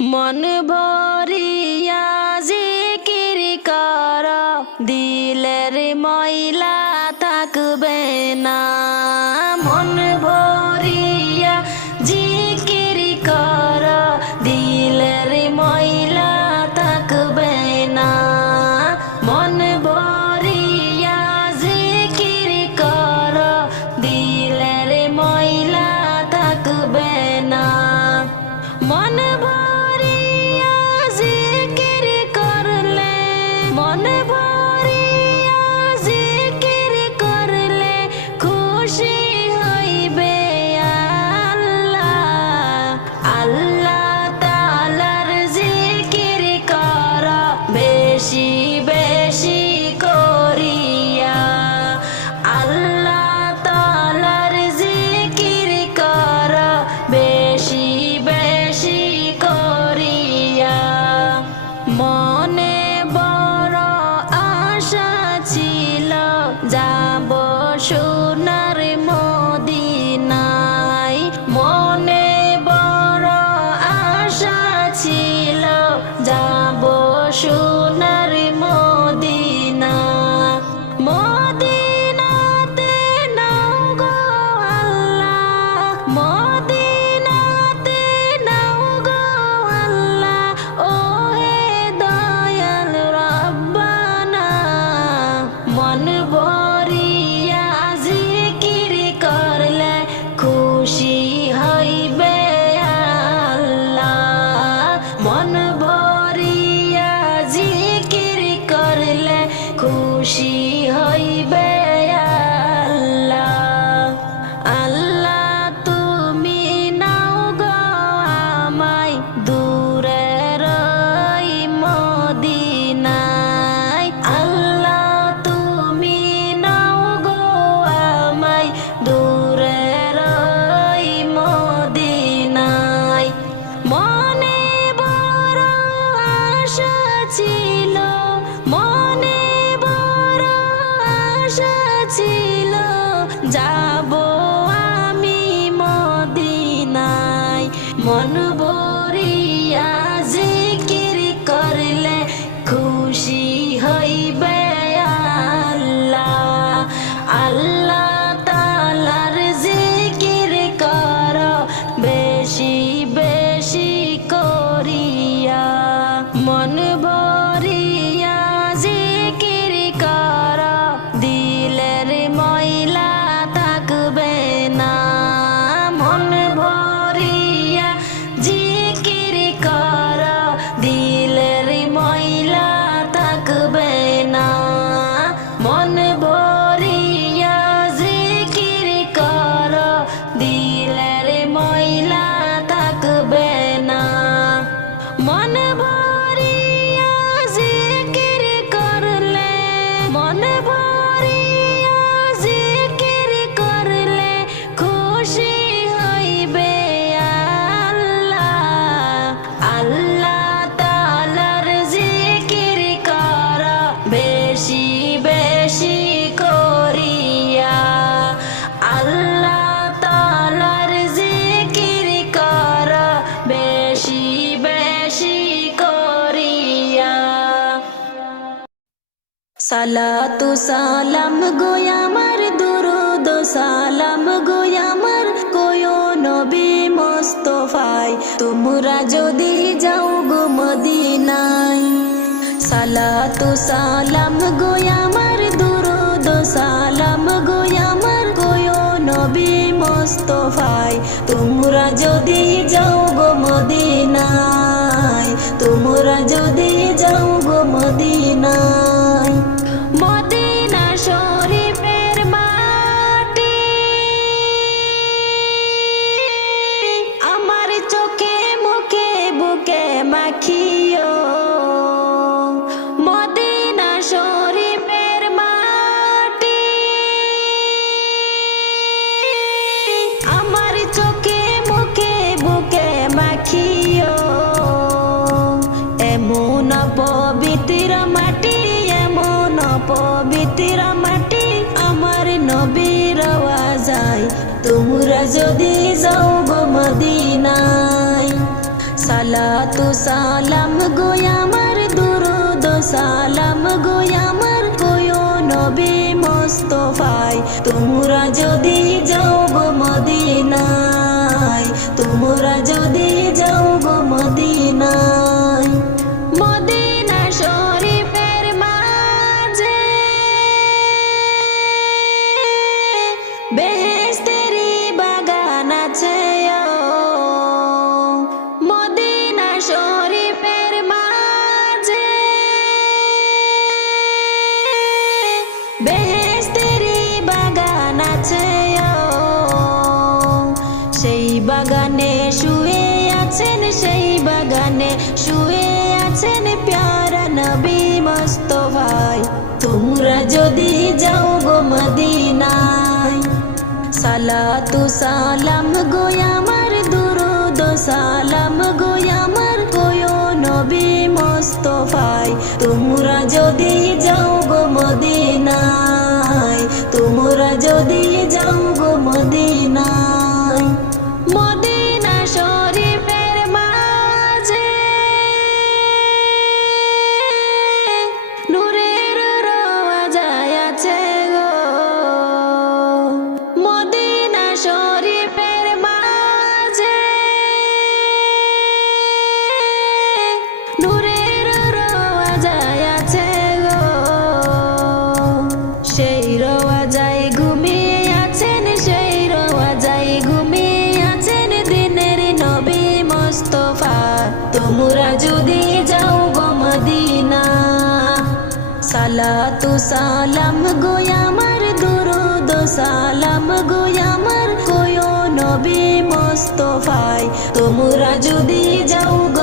মন ভরিয়া জিকির কর, দিলের ময়লা থাকবে না। মন ভরিয়া জিকির কর, দিলের ময়লা থাকবে না। মন ভরিয়া জিকির কর, দিলের ময়লা থাকবে না। মন ভরিয়া জিকির করলে, মন ভরিয়া জিকির করলে খুশি হইবে আল্লাহ। আল্লাহ তাআলার জিকির কর বেশি বেশি করিয়া। আল্লাহ তাআলার জিকির কর বেশি বেশি করিয়া। মনে বড় আশা ছিল যাব সোনার মদিনায়। মনে বড় আশা ছিল যাব সোনার মদিনা। মদিনাতে নাও গো আল্লাহ, মদিনাতে নাও গো আল্লাহ, ও হে দয়াল রব্বানা। মন ভরিয়া জিকির করলে খুশি হইবে আল্লাহ। মন ভরিয়া জিকির করলে খুশি হইবে আল্লাহ। আল্লাহ তুমি নাও গো আমায় দূরের ওই মদিনায়। আল্লাহ তুমি নাও গো আমায় দূরের ওই মদিনায়। মনে বড় আশা ছিল, মনে বড় আশা ছিল যাব আমি মদিনায়। মন ভরিয়া জিকির করলে খুশি হইবে আল্লাহ। আল্লাহ তাআলার জিকির কর বেশি বেশি করিয়া। মন ভরিয়া জিকির কর, দিলের ময়লা থাকবে না। মন ভরিয়া জিকির কর, দিলের ময়লা থাকবে না। মন ভরিয়া জিকির কর, দিলের ময়লা থাকবে না। মন ভরিয়া জিকির করলে, মন ভরিয়া জিকির করলে খুশি হইবে আল্লাহ। আল্লাহ তাআলার জিকির কর বেশি বেশি করিয়া। আল্লাহ তাআলার জিকির কর বেশি বেশি করিয়া। সালাতু সালাম গো আমার, দুরুদ সালাম গো আমার কোয়ো নবী মুস্তাফায়, তোমরা যদি যাও গো মদিনায়। সালাতু সালাম গো আমার, দুরুদ সালাম গো আমার কোয়ো নবী মুস্তাফায়, তোমরা যদি যাও গো মদিনায়। তোমরা যদি যাও গো মদিনায়। মদিনা শরীফের মাটি আমার চোখে মুখে বুকে মাখিও। মদিনা শরীফের মাটি আমার চোখে মুখে বুকে মাখিও। এমন পবিত্র মাটি, এমন পবিত্র মাটি আমার নবীর আওয়াজ। তোমরা যদি যাও গো মদিনায়। সালাতু সালাম গো আমার দুরুদ সালাম গো আমার কয়ো নবী মুস্তাফায় তোমরা যদি যাও গো মদিনায় তোমরা যদি যাও গো মদিনায় মদিনা শরীফের মাঝে বেহেশতেরি বাগান আছে মদিনা শরীফের মাঝে বেহেশতেরি বাগান আছে সেই বাগানে শুয়ে আছেন সেই বাগানে শুয়ে আছেন প্যারা নবী মুস্তাফায় তোমরা যদি যাও গো মদিনায় সালাতু সালাম গো আমার দুরুদ সালাম গো আমার কয়ো নবী মুস্তাফায় তোমরা যদি যাও গো মদিনায় তোমরা যদি যাও গো মদিনায় মদিনা শরীফের মাঝে নূরের রওজায় আছে গো মদিনা শরীফের মাঝে নূরের রওজায় আছে গো সেই রওজায় ঘুমিয়ে আছেন সেই রওজায় ঘুমিয়ে আছেন দিনের নবী মুস্তাফা তোমরা যদি যাও গো মদিনা সালাতু সালাম গো আমার দুরুদ সালাম গো আমার কয়ো নবী মুস্তাফায় তোমরা যদি যাও গো